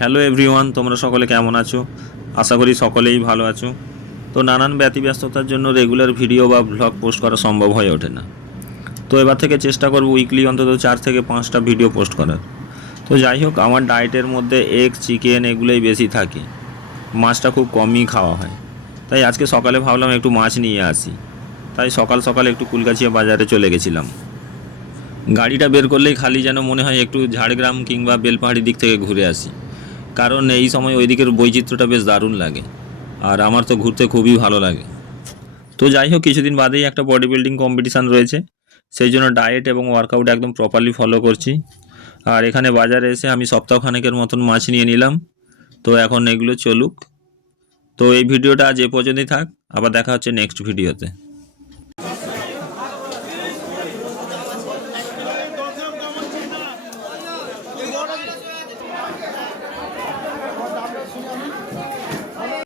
Hello everyone, তোমরা সকলে কেমন আছো? আশা করি সকলেই ভালো আছো। তো নানান ব্যতিব্যস্ততার জন্য রেগুলার ভিডিও বা ব্লগ পোস্ট করা সম্ভব হয়ে ওঠে না। তো এবার থেকে চেষ্টা করব উইকলি অন্তত 4 থেকে 5টা ভিডিও পোস্ট করার। তো যাই হোক, আমার ডায়েটের মধ্যে এগ, চিকেন এগুলোই বেশি থাকে। মাছটা খুব কমই খাওয়া হয়। তাই আজকে সকালে ভাবলাম একটু মাছ নিয়ে আসি। তাই সকাল সকাল একটু কুলগাছিয়া বাজারে চলে গেছিলাম। গাড়িটা বের করলেই খালি যেন মনে হয় একটু ঝাড়গ্রাম কিংবা বেলপাহাড়ির দিক থেকে ঘুরে আসি। কারণ এই সময় ওই দিকের বৈচিত্র্যটা বেশ দারুণ লাগে, আর আমার তো ঘুরতে খুবই ভালো লাগে। তো যাই হোক, কিছুদিন বাদেই একটা বডি বিল্ডিং কম্পিটিশান রয়েছে, সেই জন্য ডায়েট এবং ওয়ার্কআউট একদম প্রপারলি ফলো করছি। আর এখানে বাজারে এসে আমি সপ্তাহখানেকের মতন মাছ নিয়ে নিলাম। তো এখন এগুলো চলুক। তো এই ভিডিওটা আজ এ পর্যন্তই থাক, আবার দেখা হচ্ছে নেক্সট ভিডিওতে।